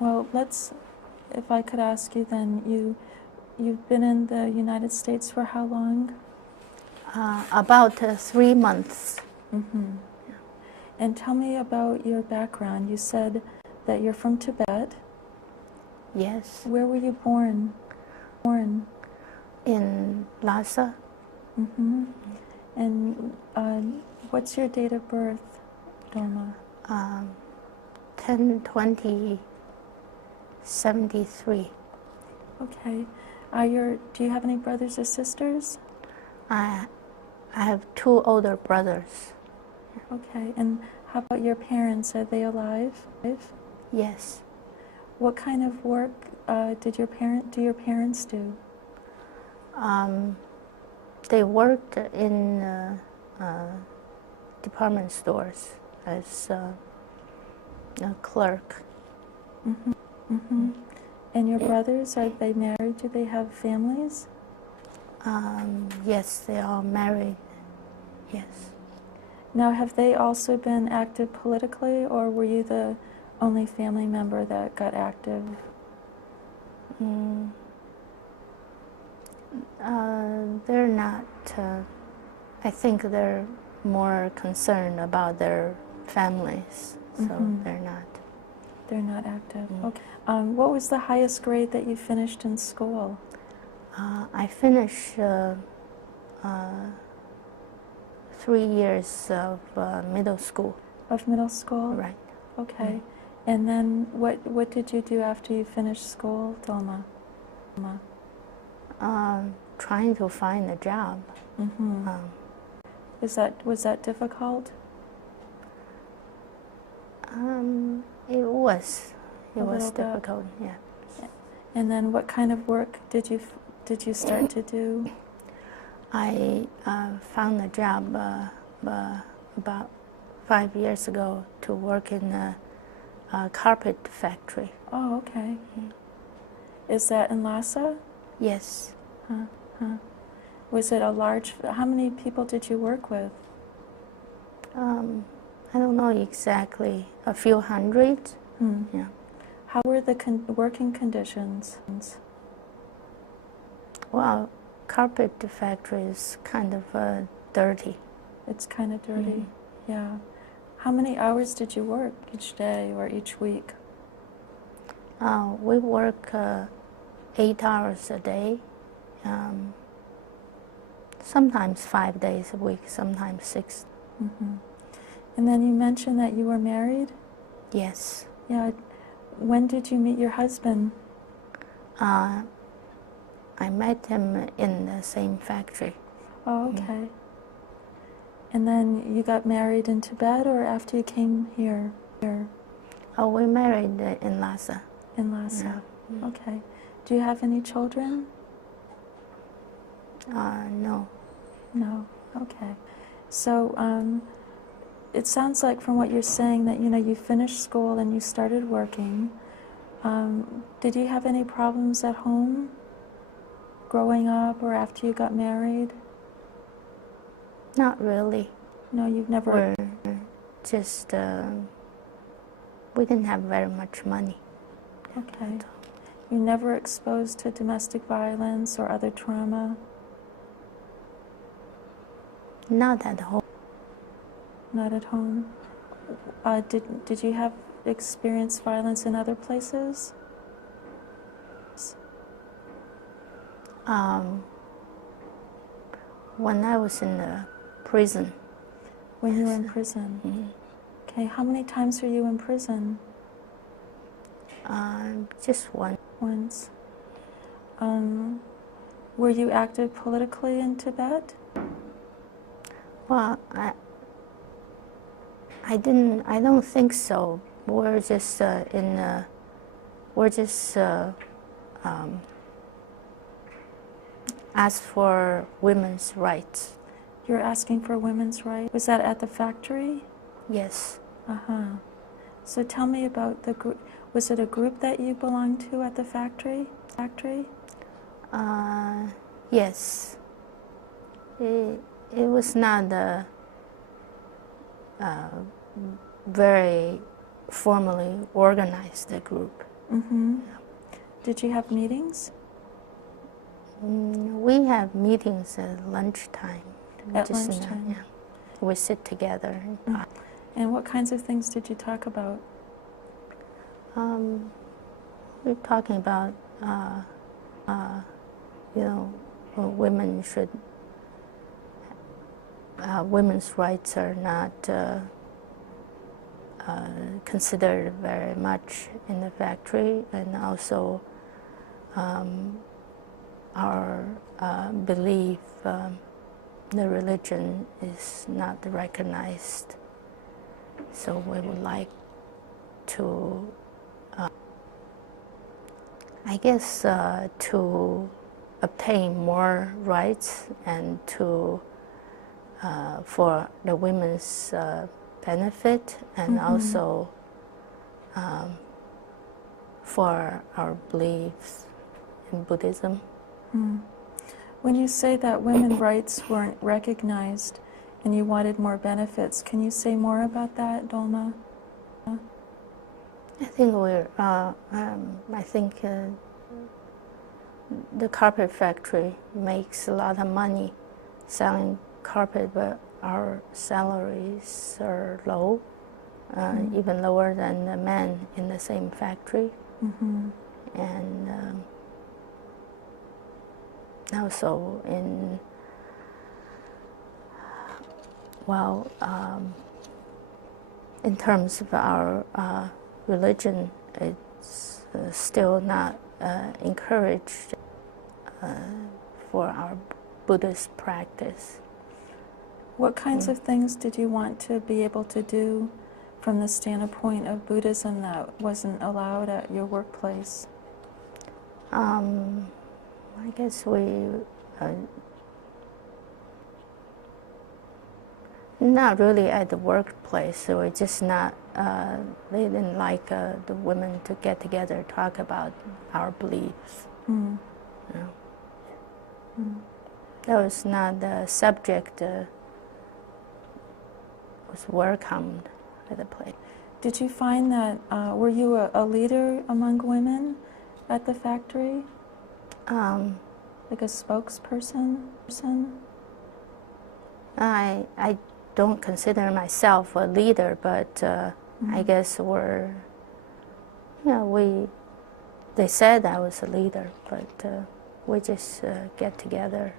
Well, if I could ask you then, you've been in the United States for how long? About 3 months. Mm-hmm. And tell me about your background. You said that you're from Tibet. Yes. Where were you born? In Lhasa. Mm-hmm. And what's your date of birth, Doma? 10/20/73. Okay. Do you have any brothers or sisters? I have 2 older brothers. Okay. And how about your parents? Are they alive? Yes. What kind of work do your parents do? They worked in department stores as a clerk. Mm-hmm. Mm-hmm. And your brothers, are they married? Do they have families? Yes, they are married. Yes. Now, have they also been active politically, or were you the only family member that got active? They're not. I think they're more concerned about their families, so Mm-hmm. they're not. They're not active. Okay. What was the highest grade that you finished in school? I finished 3 years of middle school. Of middle school? Right. Okay. And then what did you do after you finished school, Doma? Trying to find a job. Mm-hmm. Was that difficult? It was Bit. difficult. Yeah. And then what kind of work did you start to do? I found a job about 5 years ago to work in a carpet factory. Oh, okay. Is that in Lhasa? Yes. Was it how many people did you work with? I don't know exactly, a few hundred. Yeah. How were the working conditions? Well, carpet factory is kind of dirty. It's kind of dirty, yeah. How many hours did you work each day or each week? We work 8 hours a day, sometimes 5 days a week, sometimes 6. Mm-hmm. And then you mentioned that you were married? Yes. Yeah. When did you meet your husband? I met him in the same factory. Oh, okay. And then you got married in Tibet or after you came here? Oh, we married in Lhasa. In Lhasa. Yeah. Okay. Do you have any children? No. No. Okay. So it sounds like from what you're saying that you finished school and you started working. Did you have any problems at home growing up or after you got married? Not really. No, you've never... We're just, we didn't have very much money. Okay. You never exposed to domestic violence or other trauma? Not at home. Not at home. Did you have experienced violence in other places? When I was in the prison. When you were in prison? Mm-hmm. Okay, how many times were you in prison? Just one. Once. Were you active politically in Tibet? Well, I don't think so. We're just asked for women's rights. You're asking for women's rights? Was that at the factory? Yes. Uh-huh. So tell me about the group. Was it a group that you belonged to at the factory? Yes. It was not very formally organize the group. Mm-hmm. Did you have meetings? We have meetings at lunchtime. At lunchtime? Yeah. We sit together. And what kinds of things did you talk about? We're talking about, women should, women's rights are not considered very much in the factory, and also our belief, the religion is not recognized. So we would like to, to obtain more rights and to for the women's benefit, and also for our beliefs in Buddhism. When you say that women's rights weren't recognized and you wanted more benefits, can you say more about that, Dolma? I think the carpet factory makes a lot of money selling carpet, but our salaries are low, even lower than the men in the same factory. And also in terms of our religion, it's still not encouraged for our Buddhist practice. What kinds of things did you want to be able to do from the standpoint of Buddhism that wasn't allowed at your workplace? I guess we not really at the workplace, so it's just not, they didn't like the women to get together, talk about our beliefs. That was not the subject was welcomed at the place. Did you find that, were you a leader among women at the factory? Like a spokesperson? I don't consider myself a leader, but I guess they said I was a leader, but we just get together